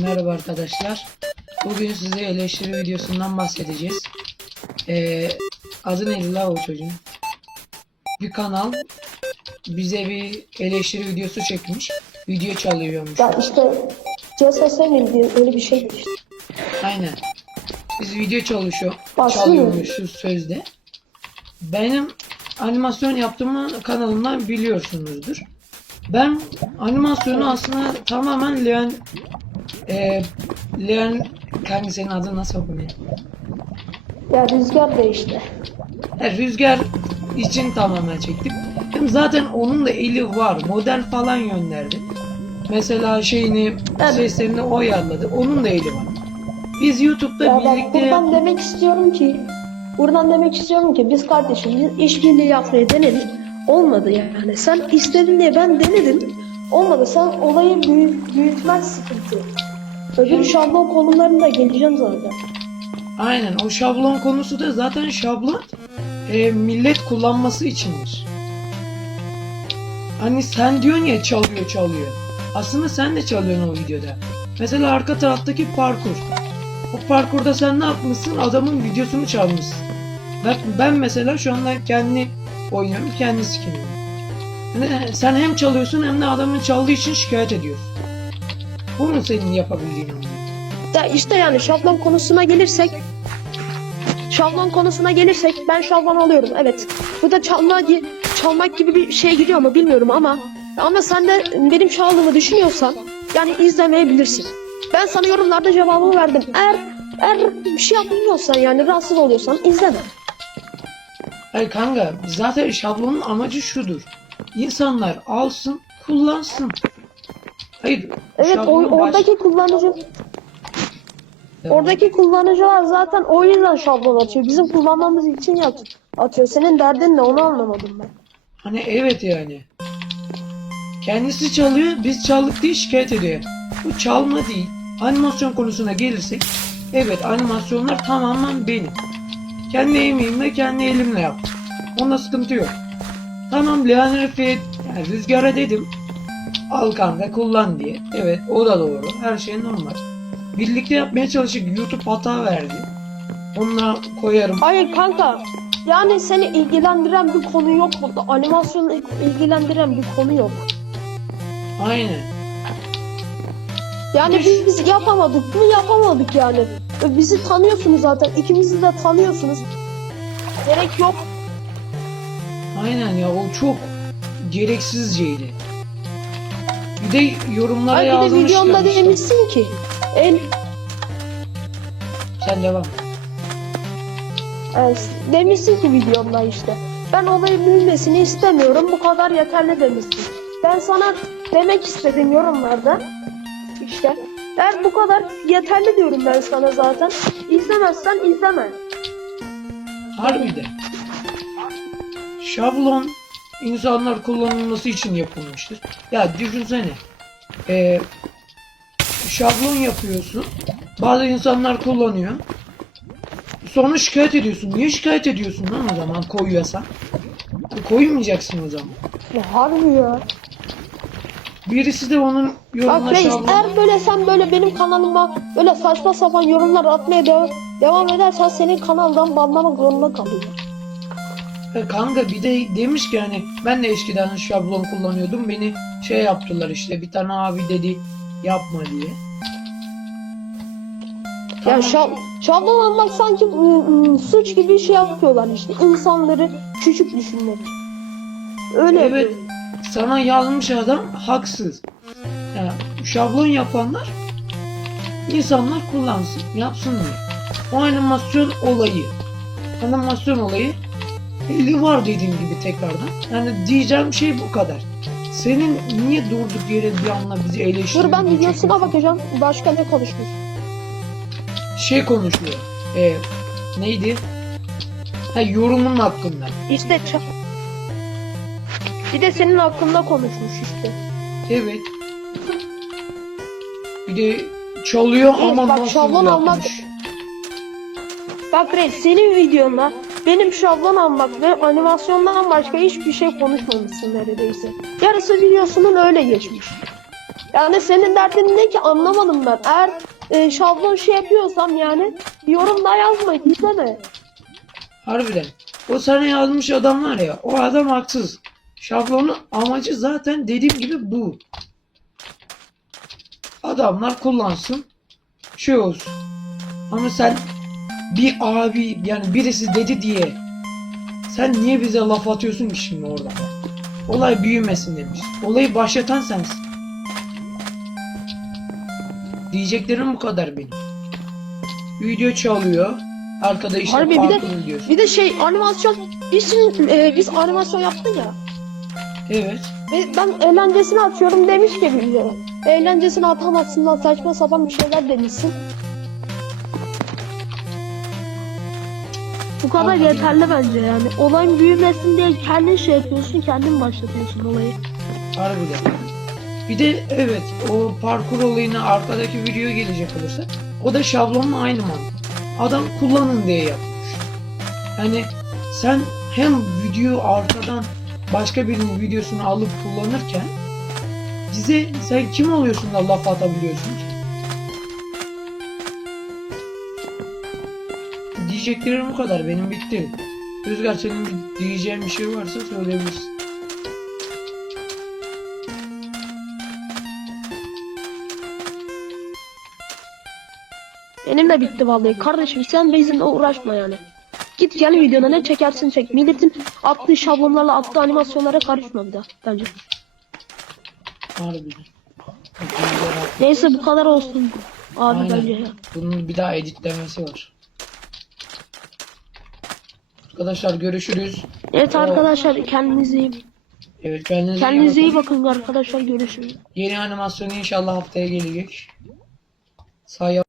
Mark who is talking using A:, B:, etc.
A: Merhaba arkadaşlar. Bugün size eleştiri videosundan bahsedeceğiz. Ee, adı neydi la o çocuğun? Bir kanal bize bir eleştiri videosu çekmiş. Video çalıyormuş.
B: Ya işte CSS bildiğin öyle bir şey işte.
A: Aynen. Biz video çalışıyor,
B: Basıyor.
A: çalıyormuşuz sözde. Benim animasyon yaptığımı kanalımdan biliyorsunuzdur. Ben animasyonu aslında tamamen Leon e, Leon kanka senin adın nasıl okunuyor?
B: Ya rüzgar değişti.
A: Ha, rüzgar için tamamen çektim. Hem zaten onun da eli var. Model falan gönderdi. Mesela şeyini,
B: Evet.
A: seslerini o ayarladı. Onun da eli var. Biz YouTube'da
B: Ya
A: birlikte
B: buradan demek istiyorum ki buradan demek istiyorum ki biz kardeşim biz işbirliği yapmayı denedik. Olmadı yani. Sen istedin diye ben denedim. Olmadı. Sen olayı büyü- büyütmez sıkıntı. Öbür şablon konularına geleceğim zaten.
A: Aynen o şablon konusu da zaten şablon e, millet kullanması içindir. Hani sen diyorsun ya çalıyor çalıyor. Aslında sen de çalıyorsun o videoda. Mesela arka taraftaki parkur. O parkurda sen ne yapmışsın? Adamın videosunu çalmışsın. Ben, ben mesela şu anda kendi oynuyorum, kendi skinimi. Yani sen hem çalıyorsun hem de adamın çaldığı için şikayet ediyorsun. Bu mu senin yapabildiğin?
B: Ya işte yani şablon konusuna gelirsek şablon konusuna gelirsek ben şablon alıyorum evet. Bu da çalma, çalmak gibi bir şey gidiyor mu bilmiyorum ama ama sen de benim çaldığımı düşünüyorsan yani izlemeyebilirsin. Ben sana yorumlarda cevabımı verdim. Eğer eğer bir şey yapmıyorsan yani rahatsız oluyorsan izleme.
A: Hayır kanka zaten şablonun amacı şudur. İnsanlar alsın kullansın. Hayır.
B: Evet o,
A: şablonun baş-
B: oradaki kullanıcı oradaki kullanıcılar zaten o yüzden şablon atıyor. Bizim kullanmamız için yat- atıyor. Senin derdin ne onu anlamadım ben.
A: Hani evet yani. Kendisi çalıyor biz çaldık diye şikayet ediyor. Bu çalma değil. Animasyon konusuna gelirsek evet animasyonlar tamamen benim. Kendi emeğimle kendi elimle yaptım. Onda sıkıntı yok. Tamam Leon Refet yani rüzgara dedim. Al kanka kullan diye. Evet o da doğru. Her şey normal. Birlikte yapmaya çalıştık. YouTube hata verdi. Onunla koyarım.
B: Hayır kanka. Yani seni ilgilendiren bir konu yok burada. Animasyonu ilgilendiren bir konu yok.
A: Aynen.
B: Yani biz, biz yapamadık mı yapamadık yani. E, Bizi tanıyorsunuz zaten. İkimizi de tanıyorsunuz. Gerek yok.
A: Aynen ya o çok gereksizceydi. Bir de yorumlara
B: Ay bir de
A: işte.
B: demişsin ki. El,
A: Sen devam.
B: e, demişsin ki videonda işte. Ben olayı büyümesini istemiyorum. Bu kadar yeterli demişsin. Ben sana demek istedim yorumlarda. İşte. Eğer bu kadar yeterli diyorum ben sana zaten. İzlemezsen izleme.
A: Harbiden. Şablon insanlar kullanılması için yapılmıştır. Ya düşünsene. Ee, şablon yapıyorsun. Bazı insanlar kullanıyor. Sonra şikayet ediyorsun. Niye şikayet ediyorsun lan o zaman koyuyorsan? Koymayacaksın o zaman.
B: Ya harbi ya.
A: Birisi de onun yorumuna
B: Bak reis
A: şablon...
B: eğer böyle sen böyle benim kanalıma böyle saçma sapan yorumlar atmaya devam, devam edersen senin kanaldan banlamak zorunda kalıyorum.
A: E, Kanka bir de demiş ki hani ben de eskiden şablon kullanıyordum beni şey yaptılar işte bir tane abi dedi yapma diye.
B: Ya şab şablon almak sanki ı, ı, suç gibi şey yapıyorlar işte. insanları küçük düşünmek. Öyle
A: Evet
B: yapıyor.
A: sana yazmış adam haksız. Yani şablon yapanlar insanlar kullansın yapsın diye. O animasyon olayı animasyon olayı eli var dediğim gibi tekrardan. Yani diyeceğim şey bu kadar. Senin niye durduk yere bir anda bizi eleştiriyorsun?
B: Dur ben videosuna bakacağım. Başka ne konuşmuş?
A: şey konuşuyor. Ee, neydi? Ha yorumun hakkında.
B: İşte ça- bir de senin hakkında konuşmuş işte.
A: Evet. Bir de çalıyor ama
B: bak,
A: nasıl
B: şablon almak-? Bak reis senin videonda benim şablon almak ve animasyondan başka hiçbir şey konuşmamışsın neredeyse. Yarısı videosunun öyle geçmiş. Yani senin derdin ne ki anlamadım ben. Eğer e, şablon şey yapıyorsam yani yorumda yazma izleme.
A: Harbiden. O sana yazmış adam var ya. O adam haksız. Şablonun amacı zaten dediğim gibi bu. Adamlar kullansın. Şey olsun. Ama sen bir abi yani birisi dedi diye sen niye bize laf atıyorsun ki şimdi orada? Olay büyümesin demiş. Olayı başlatan sensin. Diyeceklerim bu kadar benim. Video çalıyor. Arkada işte
B: Harbi bir de
A: videosu.
B: bir de şey animasyon şimdi, e, biz animasyon yaptık ya.
A: Evet.
B: Ve ben eğlencesini atıyorum demiş ki birileri. Eğlencesini atamazsın lan saçma sapan bir şeyler demişsin. Bu kadar yeterli bence yani. Olayın büyümesin diye kendin şey yapıyorsun, kendin başlatıyorsun olayı.
A: Harbiden. Bir de evet o parkur olayına arkadaki videoya gelecek olursa o da şablonla aynı mantık. Adam kullanın diye yapmış. Yani sen hem video arkadan başka birinin videosunu alıp kullanırken bize sen kim oluyorsun da laf atabiliyorsun ki? Diyeceklerim bu kadar. Benim bitti. Rüzgar senin bir diyeceğin bir şey varsa söyleyebilirsin.
B: Benim de bitti vallahi. Kardeşim sen bizimle uğraşma yani. Git gel videona ne çekersin çek. Milletin attığı şablonlarla attığı animasyonlara karışma bir daha bence.
A: Harbiden.
B: Neyse bu kadar olsun. Abi
A: Aynen.
B: bence ya.
A: Bunun bir daha editlemesi var. Arkadaşlar görüşürüz.
B: Evet arkadaşlar kendinize iyi,
A: Evet kendinize, iyi
B: kendinize iyi
A: bakın.
B: bakın arkadaşlar görüşürüz.
A: Yeni animasyon inşallah haftaya gelecek. Sağ